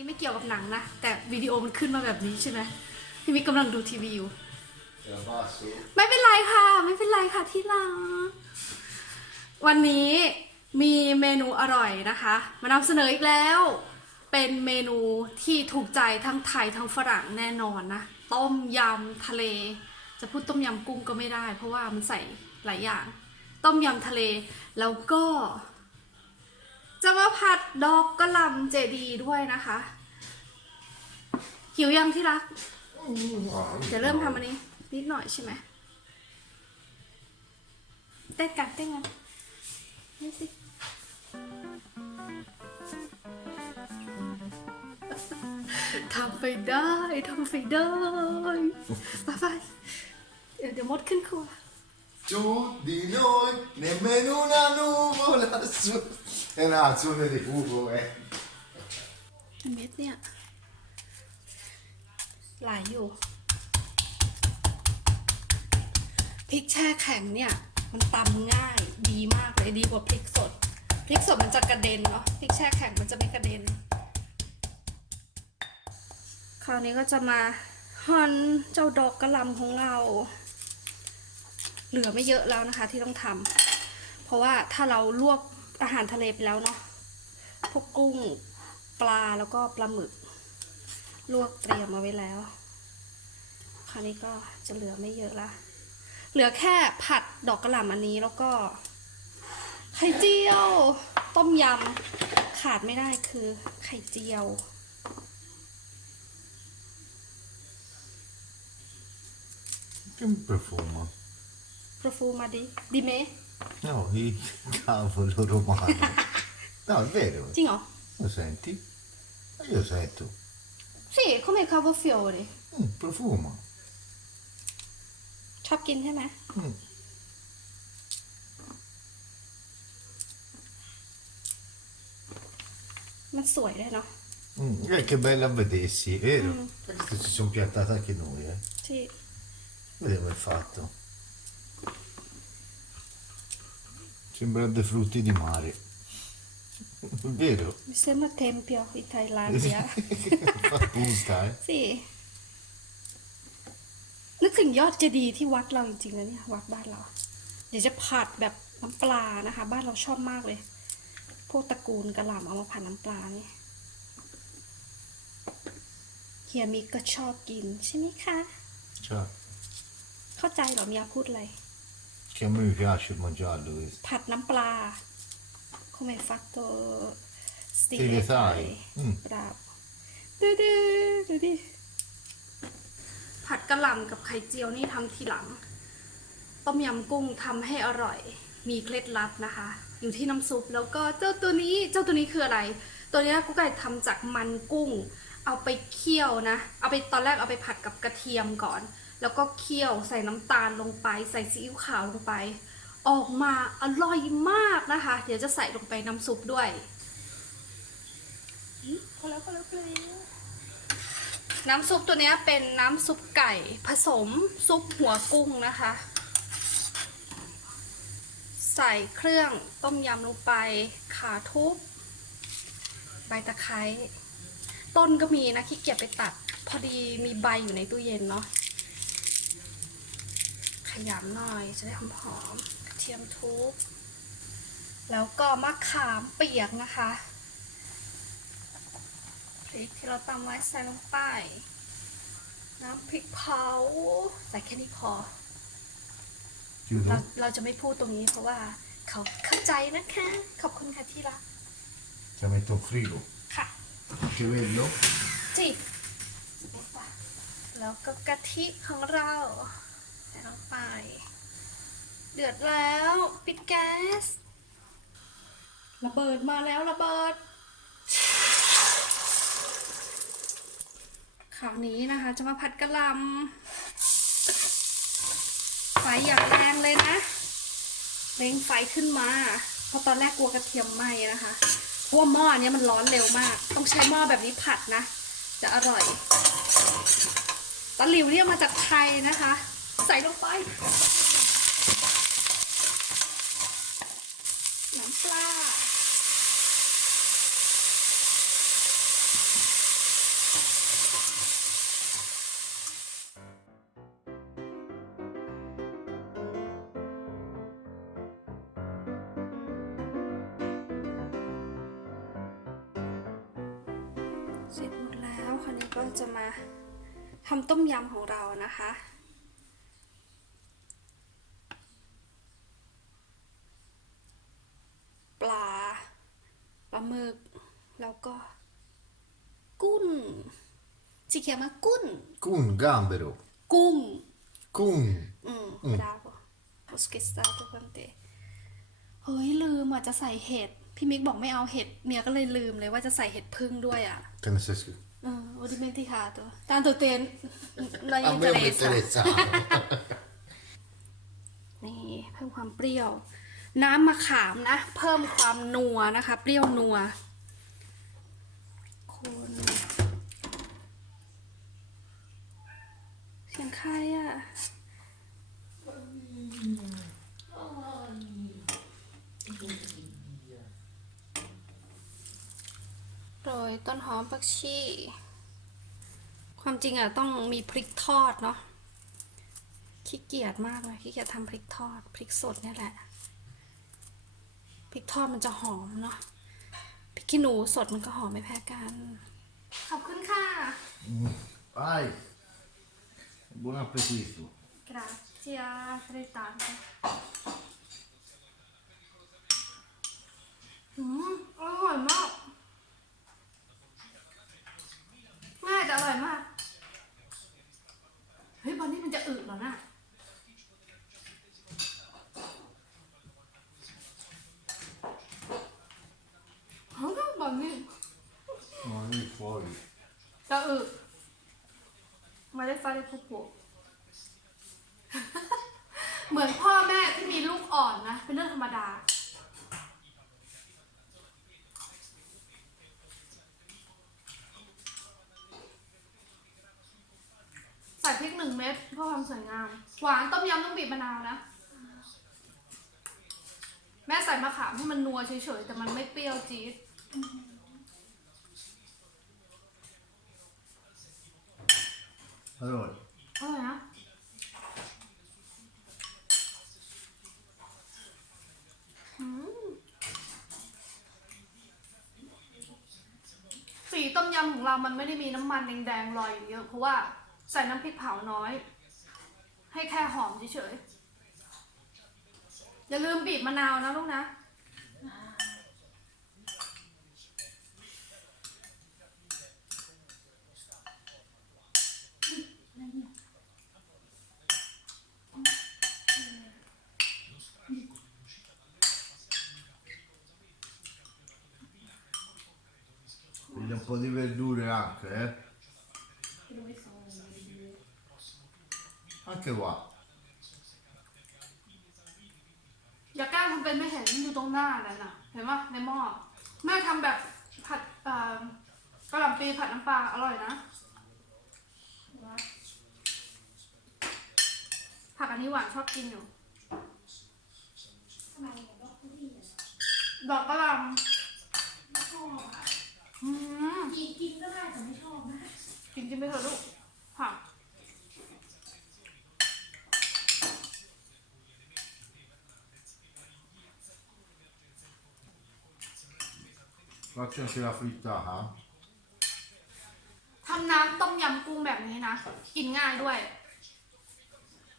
นี้ไม่เกี่ยวกับหนังนะ แต่วิดีโอมันขึ้นมาแบบนี้ใช่ไหมพี่มิกกำลังดูทีวีอยู่ Ce la passo? ไม่เป็นไรค่ะ ไม่เป็นไรค่ะที่รักวันนี้มีเมนูอร่อยนะคะ มานำเสนออีกแล้ว เป็นเมนูที่ถูกใจทั้งไทยทั้งฝรั่งแน่นอนนะ ต้มยำทะเล จะพูดต้มยำกุ้งก็ไม่ได้ เพราะว่ามันใส่หลายอย่าง ต้มยำทะเล แล้วก็ จะมาผัดดอกกระหล่ำเจดีด้วยนะคะ หิวยังที่รักเดี๋ยวเริ่มทำอันนี้ นิดหน่อยใช่ไหมเต้นกันเต้นกันนี่สิทำไปได้ทำไปได้ไปไปเดี๋ยวเดี๋ยวมดขึ้นครัว Giù di noi, nemmeno una nuvola su. È una azione di cubo, eh. เม็ดเนี่ย หลายอยู่ พริกแช่แข็งเนี่ย มันตำง่ายดีมากเลยดีกว่าพริกสด พริกสดมันจะกระเด็นเนาะพริกแช่แข็งมันจะไม่กระเด็น คราวนี้ก็จะมาหั่นเจ้าดอกกระหลำของเรา เหลือไม่เยอะแล้วนะคะที่ต้องทำเพราะว่าถ้าเราลวก อาหารทะเลไปแล้วเนาะ พวกกุ้ง ปลาแล้วก็ปลาหมึก ลวกเตรียมมาไว้แล้ว คราวนี้ก็จะเหลือไม่เยอะละ เหลือแค่ผัดดอกกระหล่ำอันนี้แล้วก็ไข่เจียว ต้มยำ ขาดไม่ได้คือไข่เจียว Che profumo. โปรฟูมาดิ ดีเม No, i cavolo romano. No, è vero. จริงเหรอ Lo senti? Ma Io sento. sì come cavo fiori Mm, profumo. ชอบกินใช่ไหม Mm. มันสวยด้วยเนาะ Mm, eh, che bella a vedersi, vero? Questi si sono piantati anche noi, eh. ที่ Vediamo il fatto. Sembra dei frutti di mare. Vero? มิเซมาเทมเปียวอิตาลีเดีย Fa punta, eh. สินึกถึงยอดเจดีย์ที่วัดเราจริงๆนะเนี่ยวัดบ้านเราเดี๋ยวจะผัดแบบน้ำปลานะคะ บ้านเราชอบมากเลย พวกตระกูลกระหล่ำเอามาผัดน้ำปลานี่เฮียมิกก็ชอบกินใช่ไหมคะ Ciao. เข้าใจเหรอเมียพูดอะไร Che a me mi piace mangiarlo questo. ผัดน้ำปลา come fatto Stile Thai. Mm. ปราบดูดิดูดิ ผัดกระหล่ำกับไข่เจียวนี่ทำทีหลัง ต้มยำกุ้งทำให้อร่อย มีเคล็ดลับนะคะ อยู่ที่น้ำซุปแล้วก็เจ้าตัวนี้เจ้าตัวนี้คืออะไร ตัวเนี้ยกุ๊กไก่ทำจากมันกุ้ง เอาไปเคี่ยวนะ เอาไปตอนแรกเอาไปผัดกับกระเทียมก่อน แล้วก็เคี่ยวใส่น้ำตาลลงไป ใส่ซีอิ๊วขาวลงไป ออกมาอร่อยมากนะคะ เดี๋ยวจะใส่ลงไปน้ำซุปด้วยอืมพอแล้วพอแล้วพอแล้วน้ำซุปตัวเนี้ยเป็นน้ำซุปไก่ผสมซุปหัวกุ้งนะคะ ใส่เครื่องต้มยำลงไป ขาทุบใบตะไคร้ต้นก็มีนะขี้เกียจไปตัด พอดีมีใบอยู่ในตู้เย็นเนาะข ยำหน่อยจะได้หอมๆกระเทียมทุบแล้วก็มะขามเปียกนะคะพริกที่เราตำไว้ใส่ลงไป น้ำพริกเผาใส่แค่นี้พอเรา Chiudo? เราจะไม่พูดตรงนี้เพราะว่าเขาเข้าใจนะคะ ขอบคุณค่ะที่รัก Ci metto in frigo. ค่ะ Anche quello? จิแล้วก็กะทิของเรา ใส่ลงไป เดือดแล้วปิดแก๊ส ระเบิดมาแล้วระเบิด คราวนี้นะคะ จะมาผัดกะหล่ำไฟอย่างแรงเลยนะเร่งไฟขึ้นมา เพราะตอนแรกกลัวกระเทียมไหม้นะคะเพราะว่าหม้อเนี้ยมันร้อนเร็วมาก ต้องใช้หม้อแบบนี้ผัดนะ จะอร่อยตะหลิวเนี่ยมาจากไทยนะคะ ใส่ลงไป น้ำปลา เสร็จหมดแล้วคราวนี้ก็จะมาทำต้มยำของเรานะคะาหมึก แล้วก็ กุ้ง si chiama กุ้ง Kun gambero. กุ้ง Kun. อืม bravo ho scherzato con te เฮ้ยลืมอะจะใส่เห็ด พี่มิกบอกไม่เอาเห็ด เมียก็เลยลืมเลยว่าจะใส่เห็ดพึ่งด้วยอะ Te ne sei scritto. เออ ho dimenticato tanto te non A me non interessa interessa. นี่เพิ่มความเปรี้ยว น้ำมะขามนะ เพิ่มความนัวนะคะ เปรี้ยวนัวคนเสียงใครอะโรยต้นหอมผักชี ความจริงอะต้องมีพริกทอดเนาะขี้เกียจมากเลยขี้เกียจทำพริกทอด พริกสดเนี่ยแหละ พริกทอดมันจะหอมเนาะพริกขี้หนูสดมันก็หอมไม่แพ้กัน ขอบคุณค่ะ Vai. Buon appetito. grazie altrettanto อืมอร่อยมากง่ายแต่อร่อยมาก เฮ้ยบอนนี่มันจะอึเหรอน่ะ เฮ้ยบอ นนี่ No, lì fuori. จะอึไม่ได้ฟาได้ปุปุเหมือนพ่อแม่ที่มีลูกอ่อนนะ เป็นเรื่องธรรมดา ใส่พริกหนึ่งเม็ดเพื่อความสวยงาม หวานต้มยำต้องบีบมะนาวนะ แม่ใส่มะขามให้มันนัวเฉยๆ แต่มันไม่เปรี้ยวจี๊ด Allora, อร่อยนะอืมสีต้มยำของเรามันไม่ได้มีน้ำมันแดงๆลอยอยู่เยอะ เพราะว่าใส่น้ำพริกเผาน้อย ให้แค่หอมเฉยๆอย่าลืมบีบมะนาวนะลูกนะ voglio un po' di verdure anche, eh. Anche qua. อย่าแกล้งทำเป็นไม่เห็นอยู่ตรงหน้าเลยนะเห็นปะในหม้อแม่ทำแบบผัดเอ่อกระหล่ำปีผัดน้ำปลาอร่อยนะ ผักอันนี้หวานชอบกินอยู่ ดอกกระหล่ำ กินกินก็ได้แต่ไม่ชอบนะกินกินไปเถอะลูกผัก Faccio anche la frittata. ทำน้ำต้มยำกุ้งแบบนี้นะ กินง่ายด้วย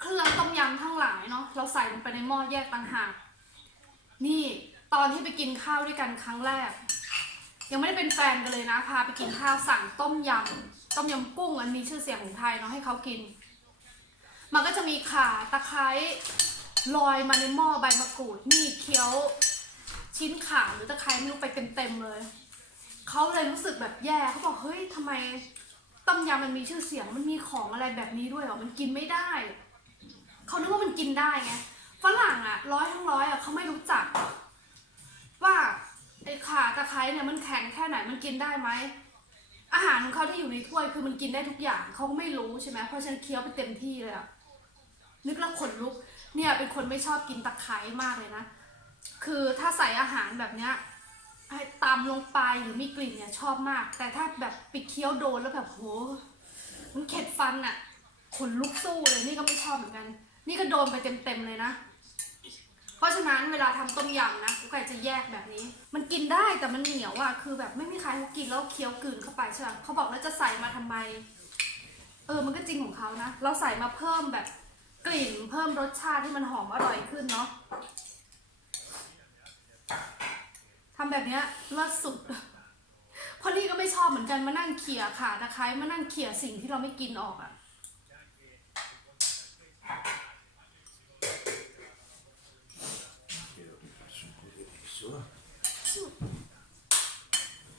เครื่องต้มยำทั้งหลายเนาะเราใส่ลงไปในหม้อแยกต่างหากนี่ ตอนที่ไปกินข้าวด้วยกันครั้งแรก ยังไม่ได้เป็นแฟนกันเลยนะ พาไปกินข้าวสั่งต้มยำต้มยำกุ้งอันมีชื่อเสียงของไทยเนาะให้เขากิน มันก็จะมีข่าตะไคร้ลอยมาในหม้อใบมะกรูดนี่เคี้ยวชิ้นข่าหรือตะไคร้ไม่รู้ไปเต็มๆเลยเขาเลยรู้สึกแบบแย่เขาบอกเฮ้ยทำไมต้มยำมันมีชื่อเสียงมันมีของอะไรแบบนี้ด้วยเหรอมันกินไม่ได้เขานึกว่ามันกินได้ไงฝรั่งอะร้อยทั้งร้อยอะเขาไม่รู้จัก ว่า ไอ้ข่าตะไคร้เนี่ยมันแข็งแค่ไหนมันกินได้ไหมอาหารของเขาที่อยู่ในถ้วยคือมันกินได้ทุกอย่างเขาก็ไม่รู้ใช่ไหมเพราะฉันเคี้ยวไปเต็มที่เลยอะนึกแล้วขนลุก เนี่ยเป็นคนไม่ชอบกินตะไคร้มากเลยนะคือถ้าใส่อาหารแบบเนี้ยให้ตามลงไปหรือมีกลิ่นเนี่ยชอบมาก แต่ถ้าแบบไปเคี้ยวโดนแล้วแบบโหมันเข็ดฟันอะขนลุกสู้เลยนี่ก็ไม่ชอบเหมือนกัน นี่ก็โดนไปเต็มๆเลยนะ เพราะฉะนั้นเวลาทำต้มยำนะกุ๊กไก่จะแยกแบบนี้ มันกินได้แต่มันเหนียวอะคือแบบไม่มีใครเขากินแล้วเคี้ยวกลืนเข้าไปใช่ไหมเขาบอกแล้วจะใส่มาทำไม เออมันก็จริงของเขานะ เราใส่มาเพิ่มแบบกลิ่นเพิ่มรสชาติที่มันหอมอร่อยขึ้นเนาะทำแบบเนี้ยลิศสุดพราะนี่ก็ไม่ชอบเหมือนกันมานั่งเขี่ยขาตะไคร้มานั่งเขี่ยสิ่งที่เราไม่กินออกอะ Io mi faccio un po' di riso.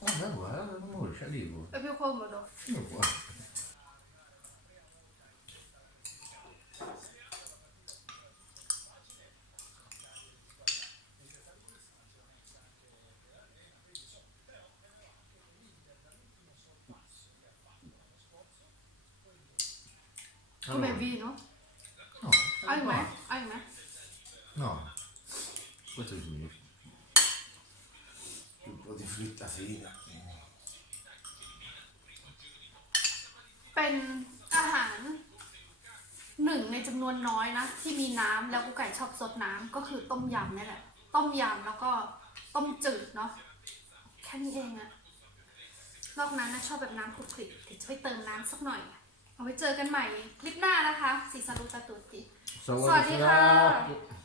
Ah, ma guarda, amore, salivo. ไปพิวโคมมาดู Io guarda. come vino No, เอาอีกไหมเอาอีกไหม no. Questo significa. Un po' di fritta เป็นอาหารหนึ่งในจำนวนน้อยนะ ที่มีน้ำแล้วกุ๊กไก่ชอบซดน้ำก็คือต้มยำนี่แหละ ต้มยำแล้วก็ต้มจืดเนาะแค่นี้เองอะนอกนั้นนะชอบแบบน้ำคลุกคลิกเดี๋ยวจะไปเติมน้ำสักหน่อย เอาไว้เจอกันใหม่คลิปหน้านะคะสีสารุตาตุติสวัสดีค่ะ